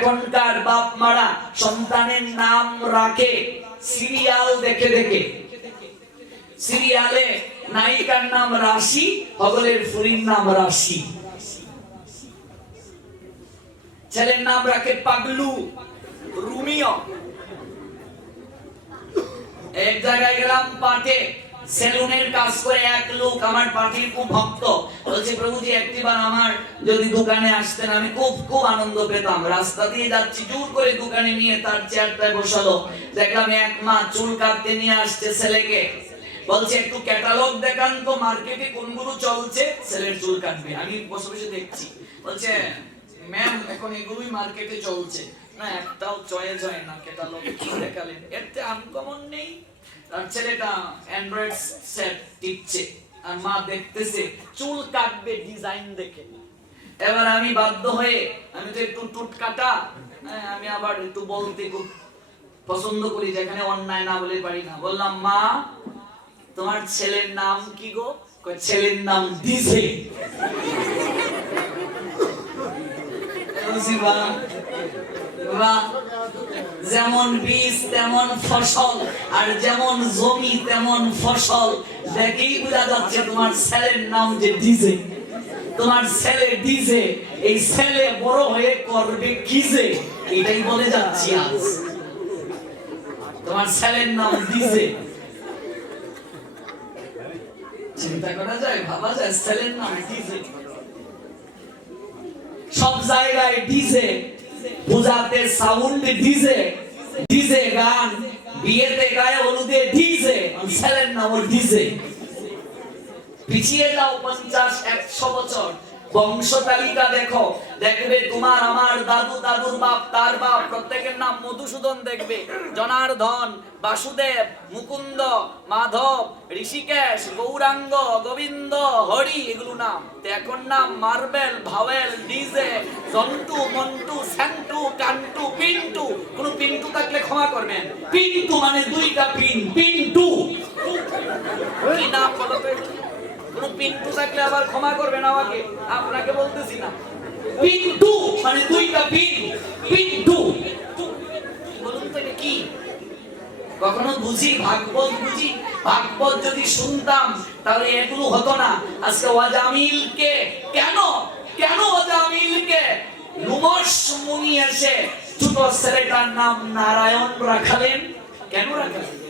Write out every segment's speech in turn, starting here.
এখনকার বাপ মারা, সন্তানের নাম রাখে। সিরিয়াল দেখে দেখে। সিরিয়ালে নায়িকার নাম রাশি হগলের ফুরির নাম রাশি। ছেলের নাম রাখে পাগলু, রুমিও। এক জায়গায় গেলাম পাটে। সেলুনের কাজ করে এক লোক আমার পার্টির খুব ভক্ত। বলছে, প্রভুজি, একটিবার আমার যদি দোকানে আসতেন, আমি খুব খুব আনন্দ পেতাম। রাস্তা দিয়ে যাচ্ছি, জোর করে দোকানে নিয়ে তার চেয়ারটায় বসালো। দেখলাম এক মা চুল কাটতে নিয়ে আসছে ছেলেকে। বলছে, একটু ক্যাটালগ দেখান তো মার্কেটে কোনগুলো চলছে। ছেলের চুল কাটবে। আমি বসে বসে দেখছি। বলছে, ম্যাম, এখন এগুলোই মার্কেটে চলছে। না, একটাও চয়েস হয় না, ক্যাটালগ দেখালেন এতে আনকমন নেই। আর ছেলেটা অ্যান্ড্রয়েড সেট টিপছে আর মা দেখতেছে চুল কাটবে ডিজাইন দেখে। এবার আমি বাধ্য হয়ে আমি তো একটু টুট কাটা হ্যাঁ, আমি আবার একটু বলতে খুব পছন্দ করি যেখানে অন্যায় না বলে পারি না। বললাম মা তোমার ছেলের নাম কি গো? ছেলের নাম ডিজে। যেমন বীজ, তেমন ফসল, আর যেমন জমি, তেমন ফসল। দেখেই বোঝা যাচ্ছে তোমার ছেলের নাম যে ডিজে। তোমার ছেলে ডিজে, এই ছেলে বড় হয়ে করবে কিজে এটাই বলে যাচ্ছি আজ। তোমার ছেলের নাম ডিজে। চিন্তা করা যায়, ভাবা যায়, ছেলের নাম ডিজে। সব জায়গায় ডিজে। পূজাতে সাউন্ড ডিজে ডিজে গান, বিয়েতে গায়ে হলুদে ডিজে, ছেলের নাম ডিজে। পিছিয়ে যাও পঞ্চাশ, একশো বছর। বংশ তালিকা দেখো। দেখবে তোমার আমার দাদু দাদুর বাপ, তার বাপ, প্রত্যেকের নাম মধুসূদন দেখবে। বাসুদেব, মুকুন্দ, মাধব, ঋষিকেশ, গৌরাঙ্গ, গোবিন্দ, হরি, এগুলো নাম। এখন নাম marble, vowel, DJ, Jontu, Montu, Santu, Kantu, Pintu. কোন পিন্টু থাকলে ক্ষমা করবেন। পিন্টু মানে দুইটা পিন, পিন্টু। কি? কোন পিন্টু থাকলে আবার ক্ষমা করবেন আমাকে? আপনাকে বলতেছি না। পিন্টু মানে দুইটা পিন। পিন্টু। বলুন তো এটা কি? কখনো বুঝি? ভাগবত বুঝি? ভাগবত যদি শুনতাম তাহলে এগুলো হতো না। আজকে ওয়াজামিলকে কেন? কেন ওয়াজামিলকে? লুমস মুনি এসে ছোট ছেলেটার নাম নারায়ণ রাখালেন। কেন রাখালেন?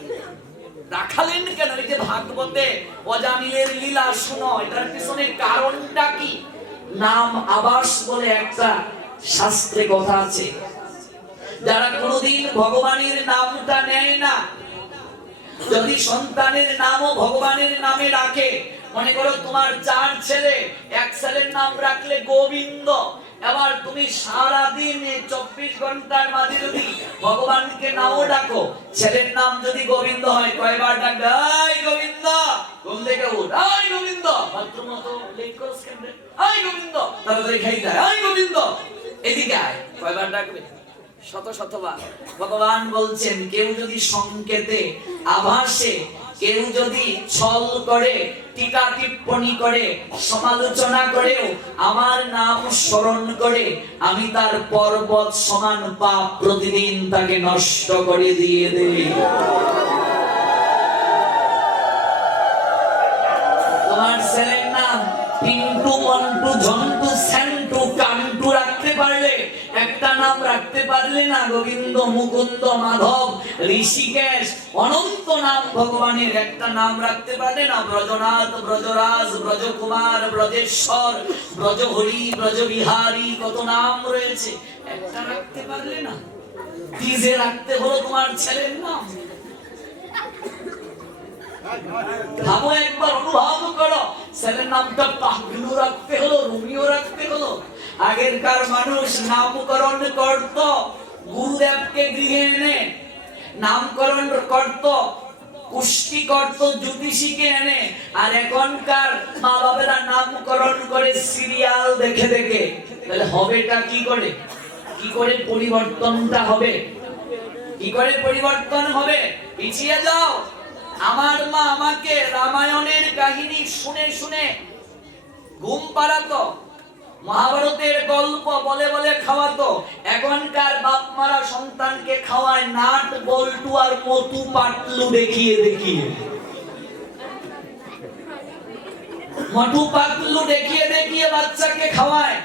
রাখালেন কেন? এই যে ভাগবতে অজামিলের লীলা, শুনো, এটার পিছনে কারণটা কি? নাম আবাস বলে একটা শাস্ত্রে কথা আছে। যারা কোনোদিন ভগবানের নামটা নেয় না, যদি সন্তানের নামও ভগবানের নামে রাখে, মনে করো তোমার চার ছেলে, এক ছেলের নাম রাখলে গোবিন্দ এবার তুমি সারা দিন চব্বিশ ঘণ্টার মাঝে যদি ভগবানকে নামও ডাকো ছেলের নাম যদি গোবিন্দ হয় কয়বার ডাকবে? আই গোবিন্দ! ঘুম থেকে উঠ। আই গোবিন্দ! বাথরুম তো লেট করছ কেন আই গোবিন্দ! তাড়াতাড়ি খাই যায় আই গোবিন্দ! এদিকে আয়। কয়বার ডাকবে? শত শতবার। ভগবান বলছেন কেউ যদি সংকেতে আভাসে কেউ যদি ছল করে, টিকা টিপ্পণী করে, সমালোচনা করেও আমার নাম স্মরণ করে, আমি তার পর্বত সমান পাপ প্রতিদিন তাকে নষ্ট করে দিয়ে দেই। তোমার ছেলের নাম পিন্টু, মন্টু, ঝন্টু, স্যান্টু পারলে না গোবিন্দ মুকুন্দ মাধব? ঋষিকেশ অনন্ত নাম ভগবানের একটা নাম রাখতে পারলে না ব্রজনাথ, ব্রজরাজ, ব্রজকুমার, ব্রজেশ্বর, ব্রজহরি, ব্রজবিহারী, কত নাম রয়েছে? একটা রাখতে পারলে না? ডিজে রাখতে হলো তোমার ছেলের নাম। ভাবো একবার অনুভব করো, ছেলের নামটা পাগলু রাখতে হলো হলো আগেরকার মানুষ নামকরণ করত, গুরুদেবকে গৃহে এনে, নামকরণ করত, কুষ্টি করত, জ্যোতিষীকে এনে, আর এখনকার মা বাবারা নামকরণ করে সিরিয়াল দেখে দেখে। তাহলে হবেটা কি করে? কি করে পরিবর্তনটা হবে? কি করে পরিবর্তন হবে? পিছিয়ে যাও। আমার মা আমাকে রামায়ণের কাহিনী শুনে শুনে ঘুম পাড়াতো। মহাভারতের গল্প বলে বলে খাওয়াতো। এখনকার বাপ মারা সন্তানকে খাওয়ায় নাট, বল্টু আর মতু পাটলু দেখিয়ে দেখিয়ে। মটু দেখিয়ে দেখিয়ে বাচ্চাকে খাওয়ায়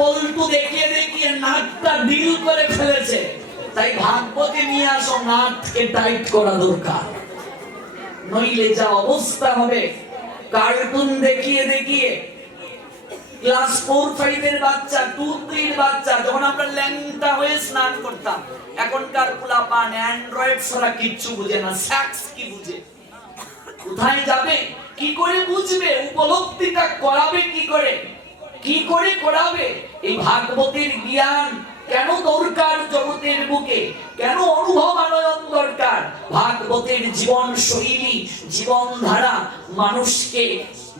বল্টু দেখিয়ে দেখিয়ে নাটটা ডিল করে ফেলেছে। তাই নিয়ে আসো, নাটকে টাইট করা দরকার। নইলে যা অবস্থা হবে, কার্টুন দেখিয়ে দেখিয়ে ক্লাস ফোর ফাইভ এর বাচ্চা টু থ্রি বাচ্চা, যখন আমরা ল্যাংটা হয়ে স্নান করতাম, এখনকার পোলা পান অ্যান্ড্রয়েড ছাড়া কিচ্ছু বুঝে না, স্যাক্স কি বুঝে? কোথায় যাবে? কি করে বুঝবে? উপলব্ধিটা করাবে কি করে? কি করে করাবে? এই ভাগবতের জ্ঞান কেন দরকার জগতের বুকে? কেন অনুভব আনয়ন দরকার? ভাগবতের জীবন শৈলী জীবন ধারা মানুষকে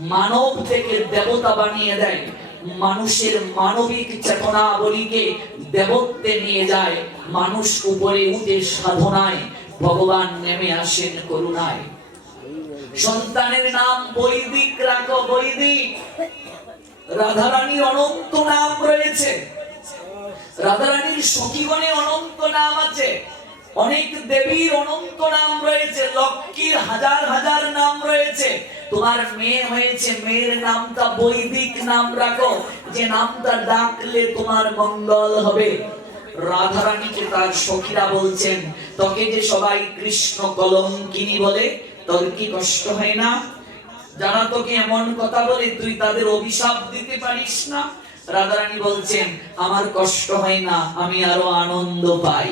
মানব থেকে দেবতা বানিয়ে দেয়। মানুষের মানবিক চেতনাবলীকে দেবত্বে নিয়ে যায়। মানুষ উপরে উঠে সাধনায়, ভগবান নেমে আসেন করুণায়। সন্তানের নাম বৈদিক, রাখো বৈদিক। রাধারানীর অনন্ত নাম রয়েছে। রাধারানীর সখীগণে অনন্ত নাম আছে। অনেক দেবীর অনন্ত নাম রয়েছে। লক্ষ্মীর হাজার হাজার নাম রয়েছে। তোমার মেয়ে হয়েছে, মেয়ের নামটা বৈদিক নাম রাখো। যে নামটা ডাকলে তোমার মঙ্গল হবে। রাধারানীকে তার সখীরা বলছেন, তোকে যে সবাই কৃষ্ণ কলঙ্কিনী বলে, তোর কি কষ্ট হয় না? যারা তোকে এমন কথা বলে, তুই তাদের অভিশাপ দিতে পারিস না? রাধারানী বলছেন, আমার কষ্ট হয় না, আমি আরও আনন্দ পাই।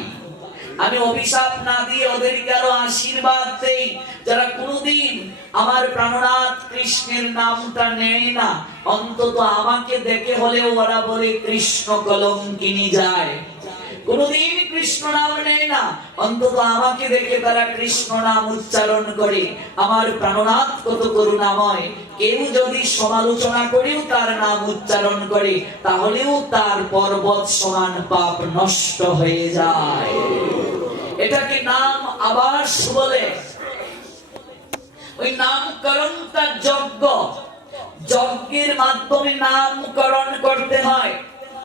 আমি অভিশাপ না দিয়ে ওদেরকে আরও আশীর্বাদ দেই। যারা কোনোদিন আমার প্রাণনাথ কৃষ্ণের নামটা নেয় না, অন্তত আমাকে দেখে হলেও ওরা বলে কৃষ্ণ কলঙ্কিনী যায়। কোনদিন কৃষ্ণ নাম নেয় না। অন্তত আমাকে দেখে তারা কৃষ্ণ নাম উচ্চারণ করে। আমার প্রাণনাথ কত করুণাময়। কেউ যদি সমালোচনা করেও তার নাম উচ্চারণ করে, তাহলেও তার পর্বত সমান পাপ নষ্ট হয়ে যায়। এটাকে নাম আবাস বলে। ওই নামকরণটা যজ্ঞ। যজ্ঞের মাধ্যমে নামকরণ করতে হয়।